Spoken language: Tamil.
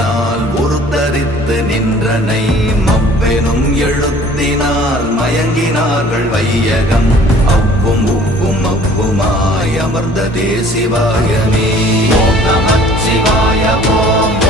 பின்னால் உருத்தரித்து நின்றனை மவ்வெனும் எழுத்தினால் மயங்கினார்கள் வையகம் அவ்வும் உவ்வும் அவ்வுமாய் அமர்ந்ததே சிவாயமே. ஓம் நமச்சிவாய ஓம்.